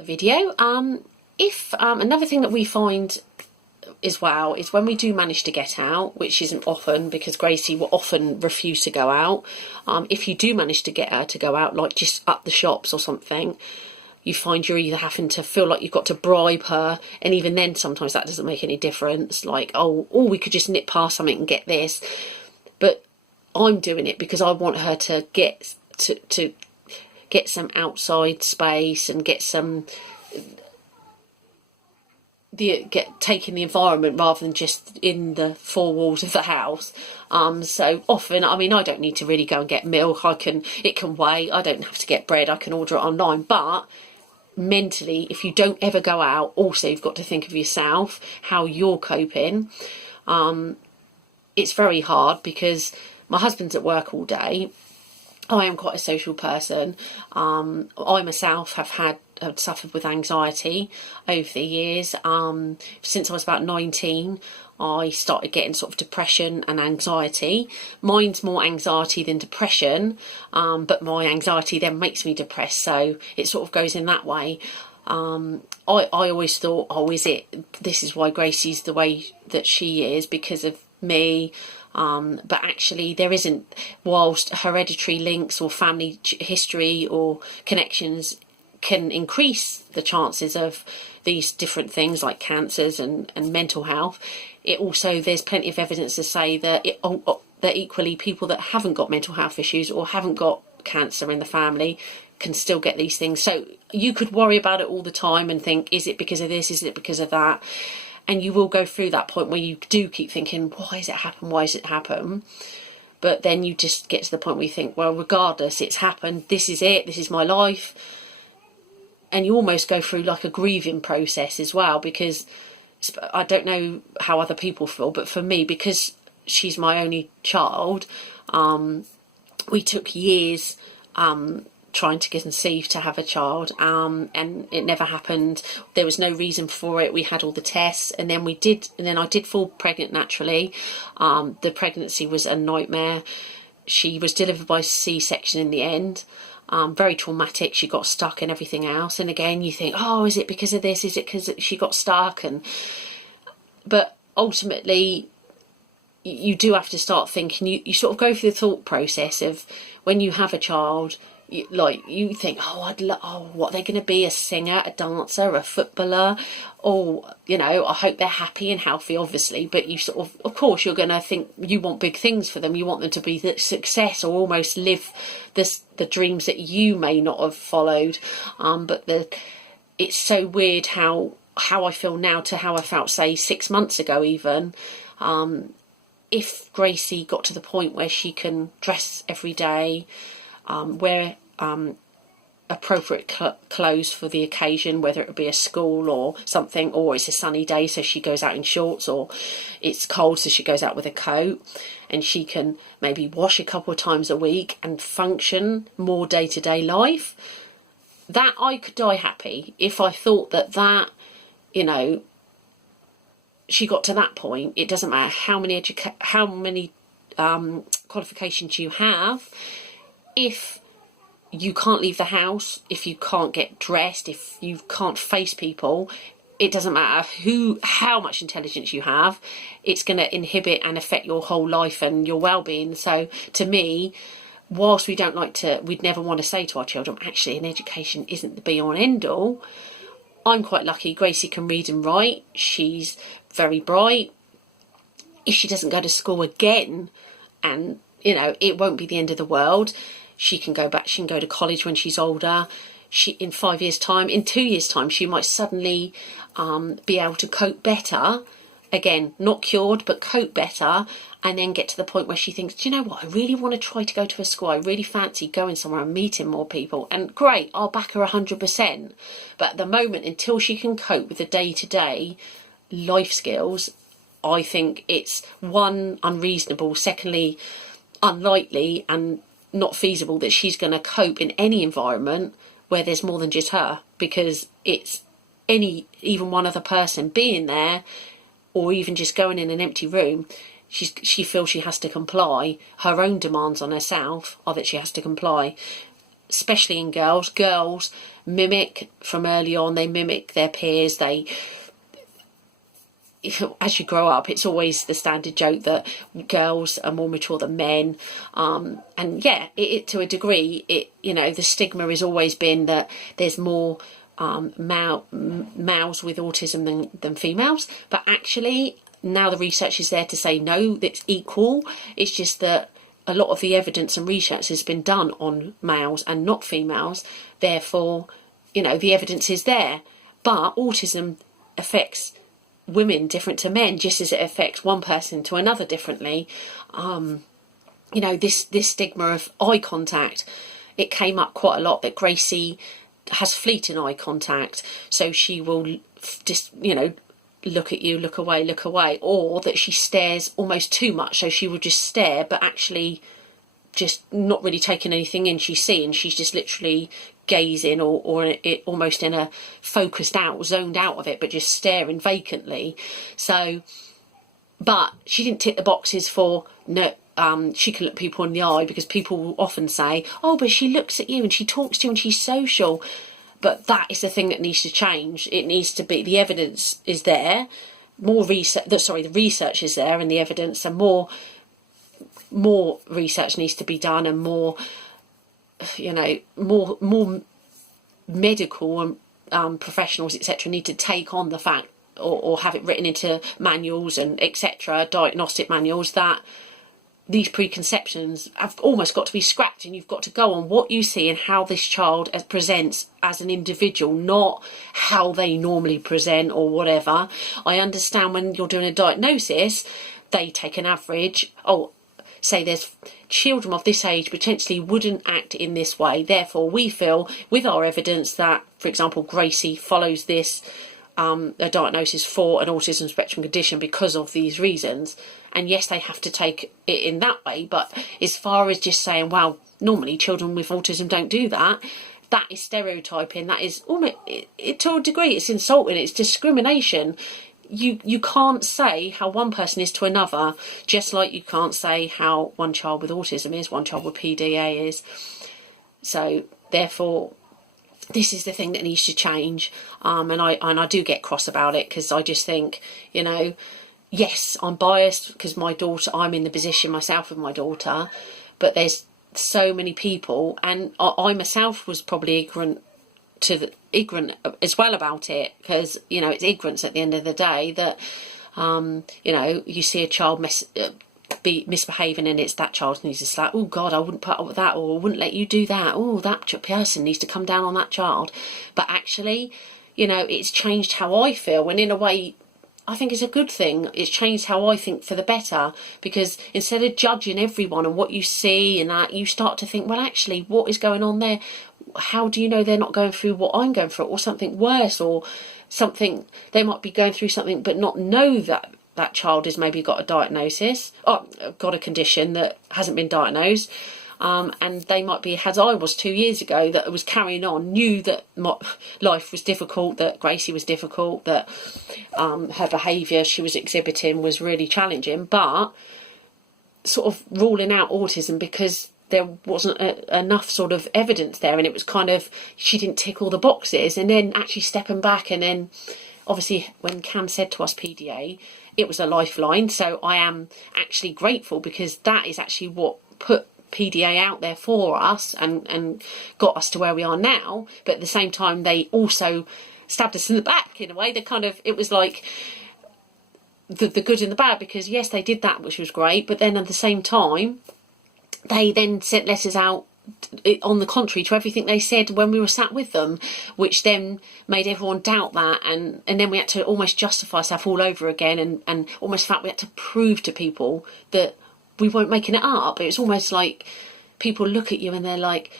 the video. If another thing that we find as well is when we do manage to get out, which isn't often because Gracie will often refuse to go out. If you do manage to get her to go out, like just up the shops or something, you find you're either having to feel like you've got to bribe her, and even then sometimes that doesn't make any difference. Like, oh, we could just nip past something and get this. But I'm doing it because I want her to get to get some outside space and get some taking the environment rather than just in the four walls of the house. So often, I mean, I don't need to really go and get milk. It can wait. I don't have to get bread. I can order it online. But mentally, if you don't ever go out, also you've got to think of yourself, how you're coping. It's very hard because my husband's at work all day. I am quite a social person. I myself have suffered with anxiety over the years. Since I was about 19, I started getting sort of depression and anxiety. Mine's more anxiety than depression, but my anxiety then makes me depressed, so it sort of goes in that way. I always thought, this is why Gracie's the way that she is, because of me. But actually there isn't. Whilst hereditary links or family history or connections can increase the chances of these different things like cancers and mental health, there's plenty of evidence to say that that equally people that haven't got mental health issues or haven't got cancer in the family can still get these things. So you could worry about it all the time and think, is it because of this, is it because of that? And you will go through that point where you do keep thinking, why has it happened? Why has it happened? But then you just get to the point where you think, well, regardless, it's happened. This is it. This is my life. And you almost go through like a grieving process as well, because I don't know how other people feel, but for me, because she's my only child, we took years trying to conceive to have a child, and it never happened. There was no reason for it. We had all the tests, and then I did fall pregnant naturally. The pregnancy was a nightmare. She was delivered by C-section in the end. Very traumatic. She got stuck and everything else, and again you think, oh, is it because of this, is it because she got stuck? But ultimately you do have to start thinking, you sort of go through the thought process of when you have a child, you think, what are they going to be? A singer, a dancer, a footballer? Or, I hope they're happy and healthy, obviously. But you of course, you're going to think you want big things for them. You want them to be the success or almost live the dreams that you may not have followed. But it's so weird how I feel now to how I felt, say, 6 months ago even. If Gracie got to the point where she can dress every day, wear appropriate clothes for the occasion, whether it be a school or something, or it's a sunny day so she goes out in shorts, or it's cold so she goes out with a coat, and she can maybe wash a couple of times a week and function more day-to-day life, that I could die happy. If I thought that she got to that point, it doesn't matter how many qualifications you have. If you can't leave the house, if you can't get dressed, if you can't face people, it doesn't matter how much intelligence you have, it's going to inhibit and affect your whole life and your well-being. So to me, whilst we'd never want to say to our children, actually an education isn't the be-all and end-all, I'm quite lucky. Gracie can read and write. She's very bright. If she doesn't go to school again, and it won't be the end of the world, she can go back, she can go to college when she's older. In 5 years' time, in 2 years' time, she might suddenly be able to cope better. Again, not cured, but cope better, and then get to the point where she thinks, do you know what, I really want to try to go to a school. I really fancy going somewhere and meeting more people. And great, I'll back her 100%. But at the moment, until she can cope with the day-to-day life skills, I think it's, one, unreasonable, secondly, unlikely and not feasible that she's going to cope in any environment where there's more than just her, because it's even one other person being there, or even just going in an empty room, she feels she has to comply. Her own demands on herself are that she has to comply. especially in girls mimic from early on. They mimic their peers. As you grow up, it's always the standard joke that girls are more mature than men, and yeah, to a degree, the stigma has always been that there's more males with autism than females. But actually, now the research is there to say no, it's equal. It's just that a lot of the evidence and research has been done on males and not females. Therefore, the evidence is there. But autism affects women different to men, just as it affects one person to another differently. This stigma of eye contact, it came up quite a lot, that Gracie has fleeting eye contact, so she will just look at you, look away, or that she stares almost too much, so she will just stare but actually just not really taking anything in she's seeing. She's just literally gazing or it almost in a focused out, zoned out of it, but just staring vacantly. So, but she didn't tick the boxes for no. She can look people in the eye, because people will often say, oh, but she looks at you and she talks to you and she's social. But that is the thing that needs to change. It needs to be, the evidence is there, the research is there and the evidence, and more research needs to be done, and more medical and professionals, etc., need to take on the fact, or have it written into manuals and etc., diagnostic manuals, that these preconceptions have almost got to be scrapped, and you've got to go on what you see and how this child presents as an individual, not how they normally present or whatever. I understand when you're doing a diagnosis, they take an average. Say there's children of this age potentially wouldn't act in this way. Therefore, we feel with our evidence that, for example, Gracie follows this a diagnosis for an autism spectrum condition because of these reasons. And yes, they have to take it in that way. But as far as just saying, well, normally children with autism don't do that, that is stereotyping. That is almost, to a degree, it's insulting. It's discrimination. You can't say how one person is to another, just like you can't say how one child with autism is, one child with PDA is. So therefore, this is the thing that needs to change. And I do get cross about it, because I just think, yes, I'm biased because I'm in the position myself with my daughter, but there's so many people, and I myself was probably ignorant as well about it, because it's ignorance at the end of the day, that you see a child be misbehaving, and it's that child needs to slap. Oh God, I wouldn't put up with that, or I wouldn't let you do that. Oh, that person needs to come down on that child. But actually, it's changed how I feel, and in a way I think it's a good thing. It's changed how I think for the better, because instead of judging everyone and what you see and that, you start to think, well, actually, what is going on there? How do you know they're not going through what I'm going through, or something worse, or something, they might be going through something but not know that that child has maybe got a diagnosis, or got a condition that hasn't been diagnosed. And they might be, as I was 2 years ago, that was carrying on, knew that life was difficult, that Gracie was difficult, that her behaviour she was exhibiting was really challenging, but sort of ruling out autism because there wasn't enough sort of evidence there, and it was kind of, she didn't tick all the boxes. And then actually stepping back, and then obviously when Cam said to us PDA, it was a lifeline. So I am actually grateful, because that is actually what put PDA out there for us and got us to where we are now. But at the same time, they also stabbed us in the back in a way. They kind of, it was like the good and the bad, because yes, they did that, which was great, but then at the same time they then sent letters out on the contrary to everything they said when we were sat with them, which then made everyone doubt that, and then we had to almost justify ourselves all over again, and almost felt we had to prove to people that we weren't making it up. It was almost like people look at you and they're like,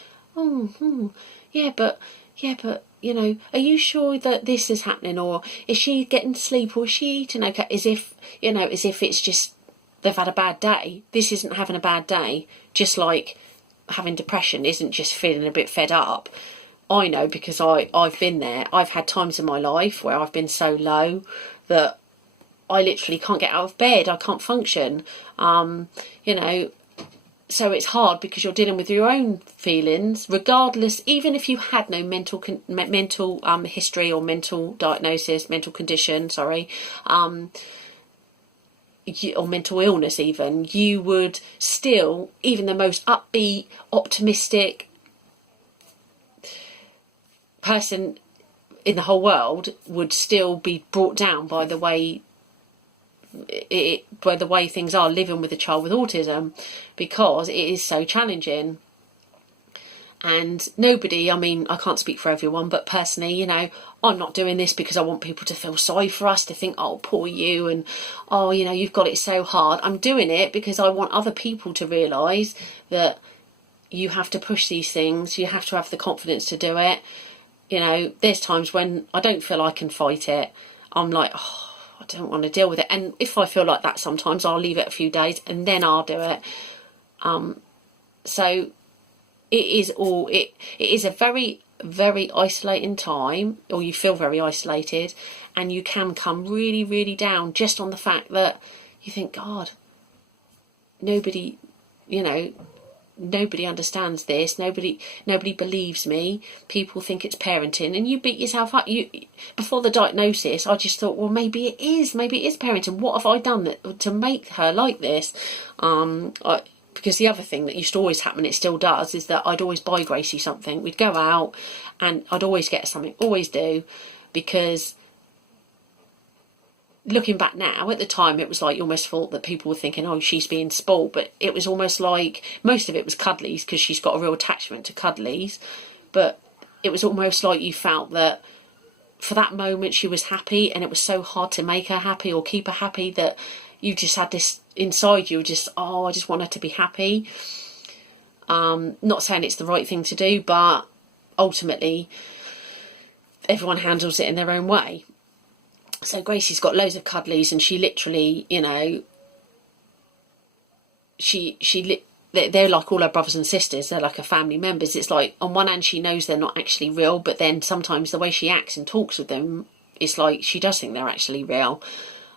yeah, but are you sure that this is happening, or is she getting to sleep, or is she eating okay? As if it's just they've had a bad day. This isn't having a bad day. Just like having depression isn't just feeling a bit fed up. I know, because I've been there. I've had times in my life where I've been so low that I literally can't get out of bed. I can't function. so it's hard because you're dealing with your own feelings, regardless. Even if you had no mental history or mental diagnosis, mental condition, or mental illness, even, you would still, even the most upbeat, optimistic person in the whole world, would still be brought down by the way things are living with a child with autism, because it is so challenging. And nobody, I mean, I can't speak for everyone, but personally, you know, I'm not doing this because I want people to feel sorry for us, to think, oh, poor you, and oh, you know, you've got it so hard. I'm doing it because I want other people to realise that you have to push these things, you have to have the confidence to do it. You know, there's times when I don't feel I can fight it. I'm like, oh, I don't want to deal with it. And if I feel like that, sometimes I'll leave it a few days and then I'll do it. So it is a very, very isolating time, or you feel very isolated, and you can come really, really down just on the fact that you think, God, nobody, you know, nobody understands this, nobody believes me, people think it's parenting, and you beat yourself up. Before the diagnosis, I just thought, well, maybe it is parenting. What have I done to make her like this? Because the other thing that used to always happen, it still does, is that I'd always buy Gracie something. We'd go out and I'd always get her something, always do, because looking back now, at the time, it was like you almost thought that people were thinking, oh, she's being spoiled, but it was almost like, most of it was cuddlies, because she's got a real attachment to cuddlies, but it was almost like you felt that for that moment she was happy, and it was so hard to make her happy or keep her happy, that you just had this inside you, just, oh, I just want her to be happy. Not saying it's the right thing to do, but ultimately everyone handles it in their own way. So Gracie's got loads of cuddlies, and she literally, you know, they're like all her brothers and sisters. They're like her family members. It's like, on one hand, she knows they're not actually real, but then sometimes the way she acts and talks with them, it's like she does think they're actually real.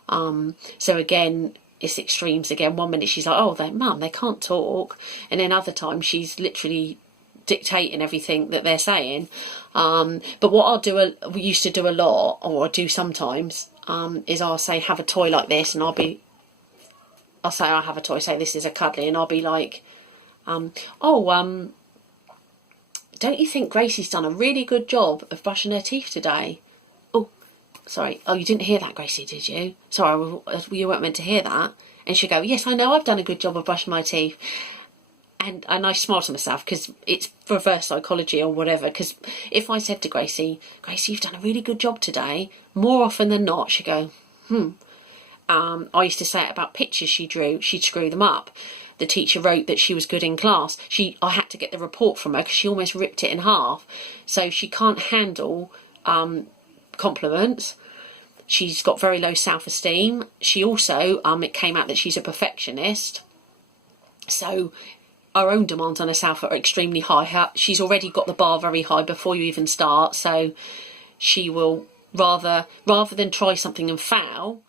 So again, it's extremes again. One minute she's like, oh, Mum, they can't talk, and then other times she's literally dictating everything that they're saying. But what we used to do a lot, or I do sometimes, is I'll say, have a toy like this, and I'll say I have a toy, say this is a cuddly, and I'll be like, don't you think Gracie's done a really good job of brushing her teeth today? Oh, sorry. Oh, you didn't hear that, Gracie, did you? Sorry, you weren't meant to hear that. And she'll go, yes, I know I've done a good job of brushing my teeth. And I smile to myself, because it's reverse psychology or whatever. Because if I said to Gracie, you've done a really good job today, more often than not, she'd go, I used to say it about pictures she drew, she'd screw them up. The teacher wrote that she was good in class. I had to get the report from her because she almost ripped it in half. So she can't handle compliments. She's got very low self-esteem. She also, it came out that she's a perfectionist. So our own demands on herself are extremely high. She's already got the bar very high before you even start. So she will, rather than try something and fail,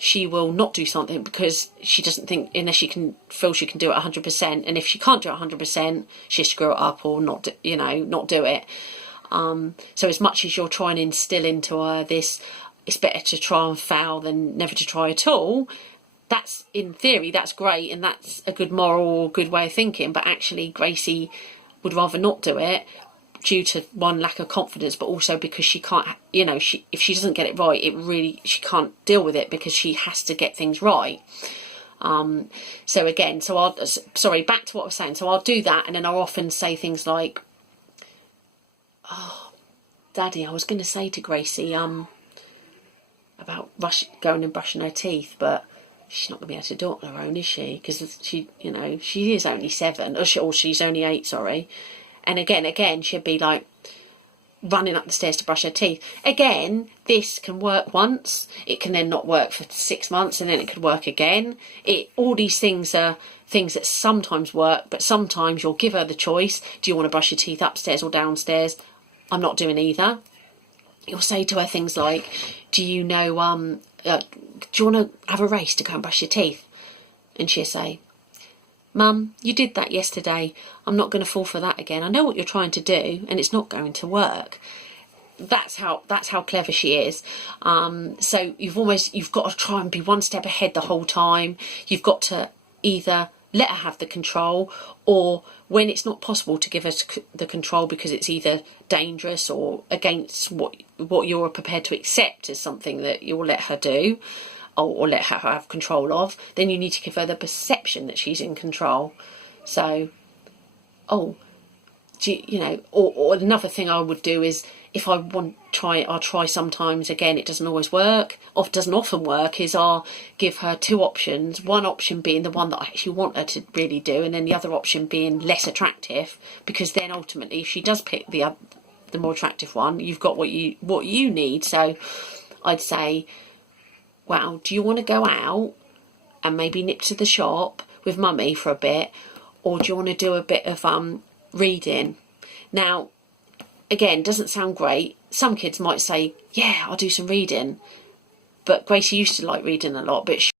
she will not do something because she doesn't think, unless she can feel she can do it 100%. And if she can't do it 100%, she'll screw it up or not do it. So as much as you're trying to instill into her this, it's better to try and fail than never to try at all. That's, in theory, that's great, and that's a good moral or good way of thinking. But actually, Gracie would rather not do it due to, one, lack of confidence, but also because she can't, if she doesn't get it right, she can't deal with it because she has to get things right. So again, back to what I was saying. So I'll do that, and then I'll often say things like, oh, Daddy, I was going to say to Gracie, about going and brushing her teeth, but she's not going to be able to do it on her own, is she? Because she is only 7, or she's only 8, sorry. And again, she'd be like running up the stairs to brush her teeth. Again, this can work once. It can then not work for 6 months, and then it could work again. All these things are things that sometimes work, but sometimes you'll give her the choice. Do you want to brush your teeth upstairs or downstairs? I'm not doing either. You'll say to her things like, do you want to have a race to go and brush your teeth? And she'll say, Mum, you did that yesterday. I'm not going to fall for that again. I know what you're trying to do, and it's not going to work. That's how clever she is. So you've got to try and be one step ahead the whole time. You've got to either let her have the control, or when it's not possible to give her the control because it's either dangerous or against what you're prepared to accept as something that you'll let her do, or let her have control of, then you need to give her the perception that she's in control. So, or another thing I would do is, if I'll try sometimes. Again, it doesn't always work. Doesn't often work. Is I'll give her two options. One option being the one that I actually want her to really do, and then the other option being less attractive. Because then ultimately, if she does pick the more attractive one, you've got what you need. So I'd say, well, do you want to go out and maybe nip to the shop with Mummy for a bit, or do you want to do a bit of reading? Now, again, doesn't sound great. Some kids might say, yeah, I'll do some reading. But Gracie used to like reading a lot, but